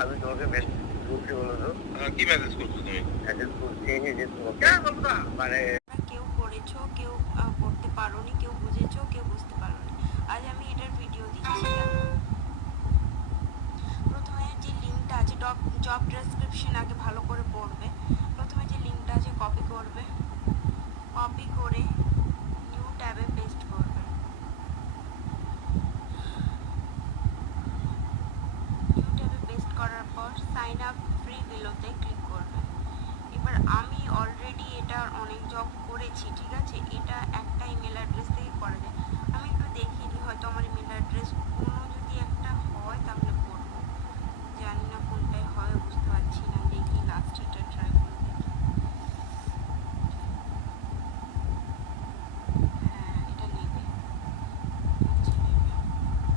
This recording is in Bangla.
আমি তোমাকে মেসেজ করছি বলো তো। কি মেসেজ করছো তুমি? মেসেজ করছি যে তোমাকে মানে কেউ করেছো, কেউ করতে পারোনি, কেউ বুঝেছো, কেউ বুঝতে পারোনি। আজ আমি এটার ভিডিও দিচ্ছি। দেখো, প্রথমে যে লিঙ্কটা আছে জব ডেসক্রিপশন আগে ভালো করে পড়বে। প্রথমে যে লিঙ্কটা আছে কপি করবে, কপি করে নিউ ট্যাবে পেস্ট করবে। নিউ ট্যাবে পেস্ট করার পর সাইন আপ ফ্রি বিলোতে ক্লিক করবে। এবার আমি অলরেডি এটা অনেক জব করেছি, ঠিক আছে। এটা একটা ইমেল অ্যাড্রেস থেকে করা যায়। আমি একটু দেখিয়ে দিই, হয়তো আমার ইমেল অ্যাড্রেস